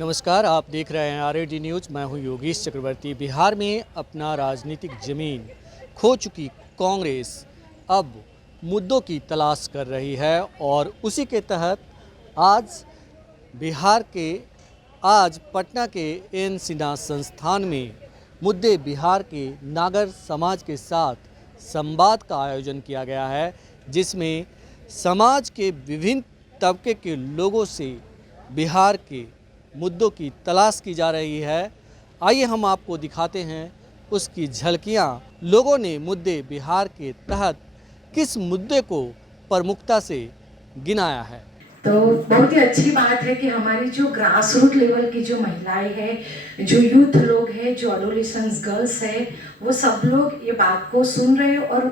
नमस्कार, आप देख रहे हैं आरएडी न्यूज़। मैं हूं योगेश चक्रवर्ती। बिहार में अपना राजनीतिक जमीन खो चुकी कांग्रेस अब मुद्दों की तलाश कर रही है और उसी के तहत आज पटना के एन सिन्हा संस्थान में मुद्दे बिहार के नागर समाज के साथ संवाद का आयोजन किया गया है, जिसमें समाज के विभिन्न तबके के लोगों से बिहार के मुद्दों की तलाश की जा रही है। आइए हम आपको दिखाते हैं उसकी झलकियां। लोगों ने मुद्दे बिहार के तहत किस मुद्दे को प्रमुखता से गिनाया है। तो बहुत ही अच्छी बात है कि हमारी जो ग्रास रूट लेवल की जो महिलाएं हैं, जो यूथ लोग हैं, जो एडोलेसेंस गर्ल्स है, वो सब लोग ये बात को सुन रहे हैं और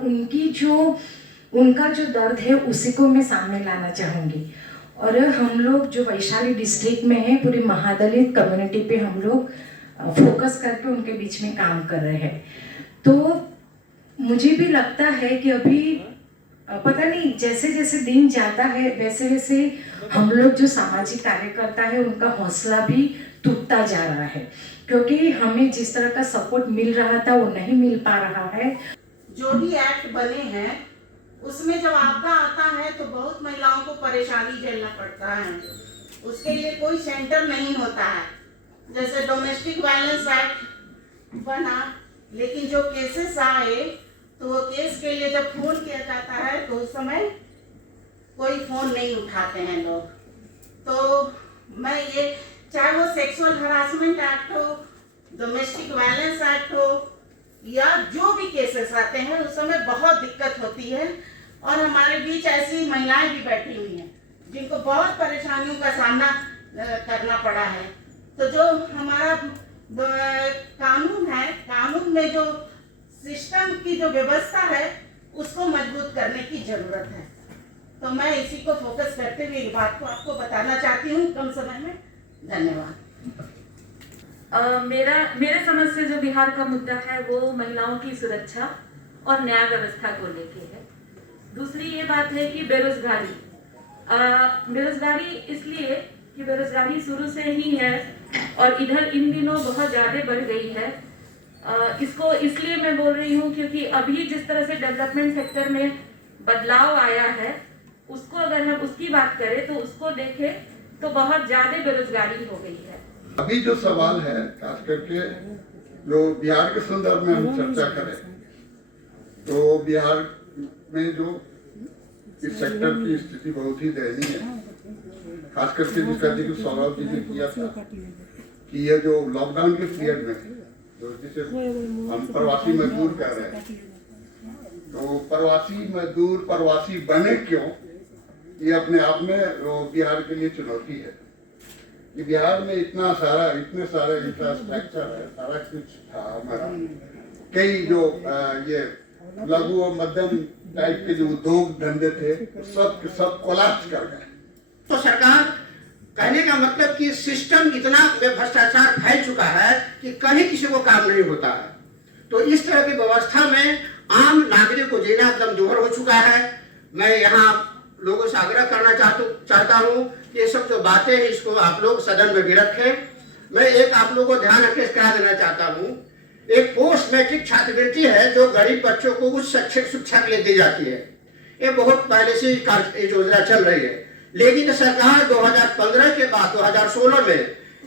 उनका जो दर्द है उसी को मैं सामने लाना चाहूँगी। और हम लोग जो वैशाली डिस्ट्रिक्ट में है, पूरी महादलित कम्युनिटी पे हम लोग फोकस करके उनके बीच में काम कर रहे हैं। तो मुझे भी लगता है कि अभी पता नहीं, जैसे जैसे दिन जाता है वैसे वैसे हम लोग जो सामाजिक कार्यकर्ता है उनका हौसला भी टूटता जा रहा है, क्योंकि हमें जिस तरह का सपोर्ट मिल रहा था वो नहीं मिल पा रहा है। जो भी एक्ट बने हैं उसमें जब आपदा आता है तो बहुत महिलाओं को परेशानी झेलना पड़ता है। उसके लिए कोई सेंटर नहीं होता है। जैसे डोमेस्टिक वायलेंस एक्ट बना, लेकिन जो केसेस आए तो वो केस के लिए जब फोन किया जाता है तो उस समय कोई फोन नहीं उठाते हैं लोग। तो मैं ये, चाहे वो सेक्सुअल हरासमेंट एक्ट हो, डोमेस्टिक वायलेंस एक्ट हो, या जो भी केसेस आते हैं उस समय बहुत दिक्कत होती है। और हमारे बीच ऐसी महिलाएं भी बैठी हुई हैं जिनको बहुत परेशानियों का सामना करना पड़ा है। तो जो हमारा कानून है, कानून में जो सिस्टम की जो व्यवस्था है उसको मजबूत करने की जरूरत है। तो मैं इसी को फोकस करते हुए इस बात को आपको बताना चाहती हूँ कम समय में। धन्यवाद। मेरे समझ से जो बिहार का मुद्दा है वो महिलाओं की सुरक्षा और न्याय व्यवस्था को लेके है। दूसरी ये बात है कि बेरोजगारी इसलिए कि बेरोजगारी शुरू से ही है और इन दिनों बहुत ज़्यादा बढ़ गई है। इसको इसलिए मैं बोल रही हूँ क्योंकि अभी जिस तरह से डेवलपमेंट सेक्टर में बदलाव आया है, उसको अगर हम उसकी बात करें तो उसको देखें तो बहुत ज़्यादा बेरोजगारी हो गई है। अभी जो सवाल है, खास करके जो बिहार के संदर्भ में हम चर्चा करें तो बिहार में जो इस सेक्टर की स्थिति बहुत ही दयनीय है। खास करके जिसका जिक्र सौरभ जी ने किया था कि ये जो लॉकडाउन के पीरियड में, जो जिसे हम प्रवासी मजदूर कह रहे हैं, तो प्रवासी मजदूर प्रवासी बने क्यों, ये अपने आप में बिहार के लिए चुनौती है। कि बिहार में इतने सारे इंफ्रास्ट्रक्चर है, सारा कुछ था हमारा। कई जो ये लघु और मध्यम टाइप के जो उद्योग धंधे थे सब कोलैप्स कर गए। तो सरकार, कहने का मतलब कि सिस्टम इतना भ्रष्टाचार फैल चुका है कि कहीं किसी को काम नहीं होता है। तो इस तरह की व्यवस्था में आम नागरिक को जीना एकदम जोहर हो चुका है। मैं यहाँ लोगों से आग्रह करना चाहता हूँ कि ये सब जो बातें हैं इसको आप लोग सदन में भी रखें। मैं एक आप लोगों को ध्यान रखे करा देना चाहता हूँ, एक पोस्ट मैट्रिक छात्रवृत्ति है जो गरीब बच्चों को उच्च शैक्षिक शिक्षा के लिए दी जाती है। ये बहुत पहले से योजना चल रही है, लेकिन सरकार 2015 के बाद 2016 में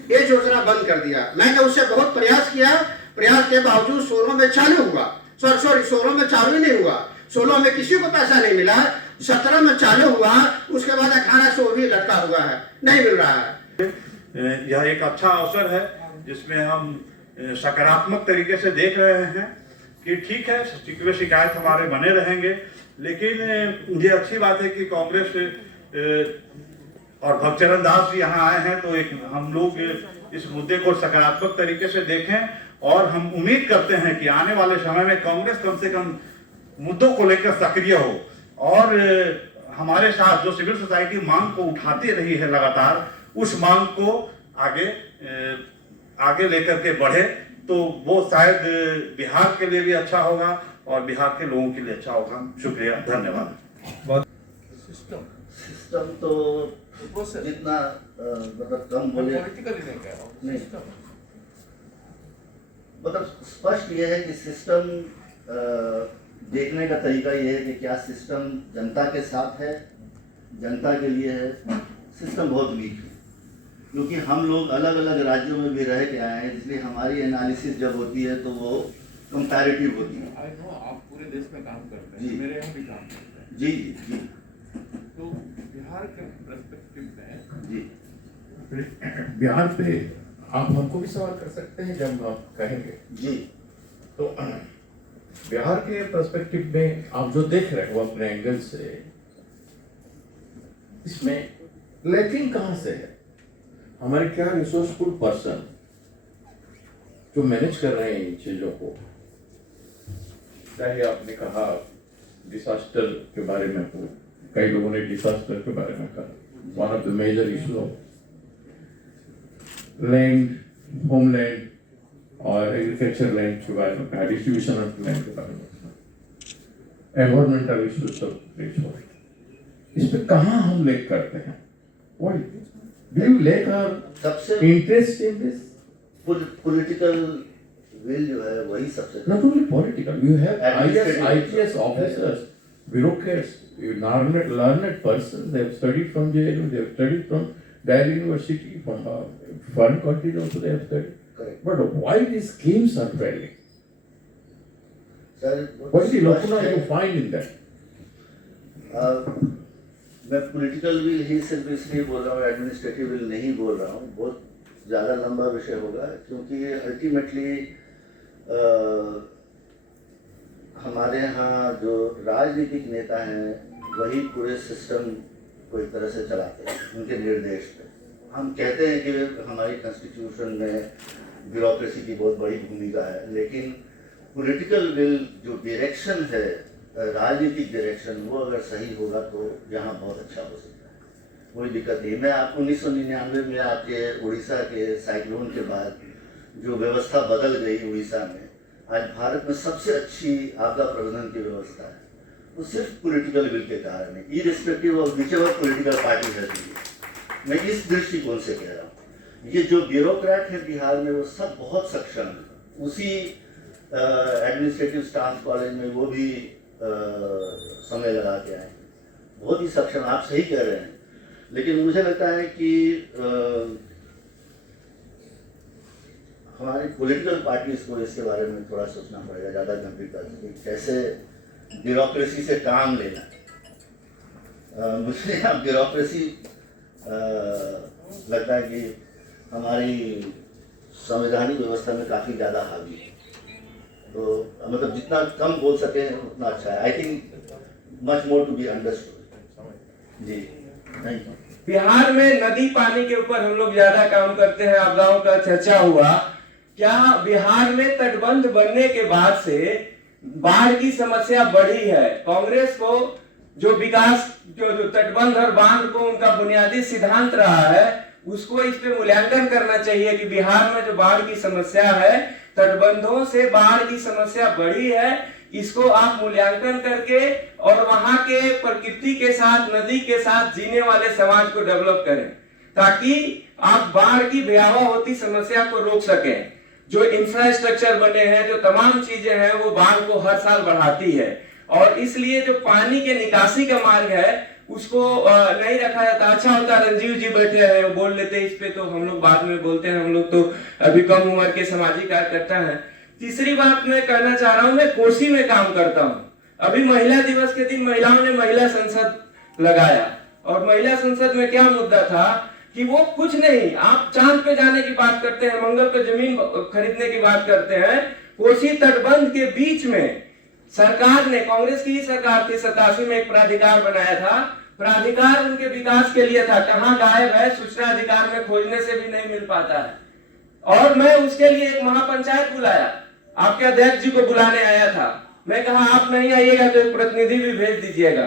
ये योजना बंद कर दिया। मैंने उससे बहुत प्रयास किया, प्रयास के बावजूद 16 में चालू हुआ, 16 में चालू ही नहीं हुआ, 16 में किसी को पैसा नहीं मिला, 17 में चालू हुआ, उसके बाद 18 से भी लटका हुआ है, नहीं मिल रहा है। यह एक अच्छा अवसर है जिसमें हम सकारात्मक तरीके से देख रहे हैं कि ठीक है, शिकवे शिकायत हमारे बने रहेंगे, लेकिन ये अच्छी बात है कि कांग्रेस और भगचरण दास जी यहाँ आए हैं। तो एक हम लोग इस मुद्दे को सकारात्मक तरीके से देखें और हम उम्मीद करते हैं कि आने वाले समय में कांग्रेस कम से कम मुद्दों को लेकर सक्रिय हो और हमारे साथ जो सिविल सोसाइटी मांग को उठाती रही है लगातार, उस मांग को आगे लेकर के बढ़े, तो वो शायद बिहार के लिए भी अच्छा होगा और बिहार के लोगों के लिए अच्छा होगा। शुक्रिया, धन्यवाद। सिस्टम तो जितना मतलब कम बोले नहीं, मतलब स्पष्ट ये है कि सिस्टम देखने का तरीका ये है कि क्या सिस्टम जनता के साथ है, जनता के लिए है। सिस्टम बहुत वीक है क्योंकि हम लोग अलग अलग राज्यों में भी रह के आए हैं, इसलिए हमारी एनालिसिस जब होती है तो वो कंपैरेटिव होती है। आप पूरे देश में काम करते जी। हैं, मेरे यहाँ भी काम करते हैं। जी जी तो बिहार के पर्सपेक्टिव में जी बिहार पे आप हमको भी सवाल कर सकते हैं जब आप कहेंगे। जी। तो बिहार के पर्सपेक्टिव में आप जो देख रहे हो अपने एंगल से, इसमें लैकिंग कहाँ से है? हमारे क्या रिसोर्सफुल पर्सन जो मैनेज कर रहे हैं इन चीजों को, चाहे आपने कहा डिसास्टर के बारे में हो, कई लोगों ने डिसास्टर के बारे में कहा, one of the major issue of land, homeland और एग्रीकल्चर लैंड के बारे में कहा, डिस्ट्रीब्यूशन ऑफ लैंड के बारे में कहा, एनवायरमेंटल इशूज ऑफ इस पे कहाँ हम लेक करते हैं? What do you lack our सबसे interest in this? Political will जो है वही सबसे Not only political, you have Administrative. IAS officers, bureaucrats, learned persons. They have studied from JNU, they have studied from Delhi University, from foreign countries also they have studied. Correct. But why these schemes are failing? Sir What is the lacuna you find in that? मैं political will he सिर्फ इसलिए बोल रहा हूँ, administrative will नहीं बोल रहा हूँ, बहुत ज़्यादा लंबा विषय होगा क्योंकि अल्टीमेटली हमारे यहाँ जो राजनीतिक नेता हैं वही पूरे सिस्टम को एक तरह से चलाते हैं, उनके निर्देश पे। हम कहते हैं कि हमारी कॉन्स्टिट्यूशन में ब्यूरोक्रेसी की बहुत बड़ी भूमिका है, लेकिन पॉलिटिकल विल जो डायरेक्शन है, राजनीतिक डायरेक्शन, वो अगर सही होगा तो यहाँ बहुत अच्छा हो सकता है, कोई दिक्कत नहीं। मैं आपको 1999 में आपके उड़ीसा के साइक्लोन के बाद जो व्यवस्था बदल गई उड़ीसा में, आज भारत में सबसे अच्छी आपदा प्रबंधन की व्यवस्था है, वो सिर्फ पॉलिटिकल विल के कारण है, irrespective of whichever political party है। मैं इस दृष्टिकोण से कह रहा हूँ, ये जो ब्यूरोक्रेट है बिहार में वो सब बहुत सक्षम है। उसी एडमिनिस्ट्रेटिव स्टाफ कॉलेज में वो भी समय लगा के आए, बहुत ही सक्षम, आप सही कह रहे हैं। लेकिन मुझे लगता है कि हमारी पॉलिटिकल पार्टीज को इसके बारे में थोड़ा सोचना पड़ेगा ज़्यादा गंभीरता से, कैसे ब्यूरोक्रेसी से काम लेना। मुझे यहाँ ब्यूरोक्रेसी लगता है कि हमारी संवैधानिक व्यवस्था में काफ़ी ज़्यादा हावी है, तो मतलब जितना कम बोल सके उतना अच्छा है। I think much more to be understood. जी, थैंक यू। बिहार में नदी पानी के ऊपर हम लोग ज्यादा काम करते हैं, आपदाओं का चर्चा हुआ। क्या बिहार में तटबंध बनने के बाद से बाढ़ की समस्या बढ़ी है? कांग्रेस को जो विकास जो तटबंध और बांध को उनका बुनियादी सिद्धांत रहा है, उसको इस पे मूल्यांकन करना चाहिए कि बिहार में जो बाढ़ की समस्या है, तटबंधों से बाढ़ की समस्या बढ़ी है, इसको आप मूल्यांकन करके और वहां के प्रकृति के साथ, नदी के साथ जीने वाले समाज को डेवलप करें, ताकि आप बाढ़ की भयावह होती समस्या को रोक सकें। जो इंफ्रास्ट्रक्चर बने हैं, जो तमाम चीजें हैं, वो बाढ़ को हर साल बढ़ाती है, और इसलिए जो पानी के निकासी का मार्ग है उसको नहीं रखा जाता। अच्छा होता रंजीव जी बैठे हैं, वो बोल लेते इस पे, तो हम लोग बाद में बोलते हैं, हम लोग तो अभी कम उम्र के सामाजिक कार्यकर्ता हैं। तीसरी बात मैं कहना चाह रहा हूँ, मैं कोसी में काम करता हूँ। अभी महिला दिवस के दिन महिलाओं ने महिला संसद लगाया, और महिला संसद में क्या मुद्दा था कि वो कुछ नहीं, आप चांद पे जाने की बात करते हैं, मंगल पे जमीन खरीदने की बात करते हैं। कोसी तटबंध के बीच में सरकार ने, कांग्रेस की ही सरकार थी, 87 में एक प्राधिकार बनाया था। प्राधिकार उनके विकास के लिए था, कहाँ गायब है, सूचना अधिकार में खोजने से भी नहीं मिल पाता है। और मैं उसके लिए एक महापंचायत बुलाया, आपके अध्यक्ष जी को बुलाने आया था। मैं कहा आप नहीं आइएगा तो एक प्रतिनिधि भी भेज दीजिएगा।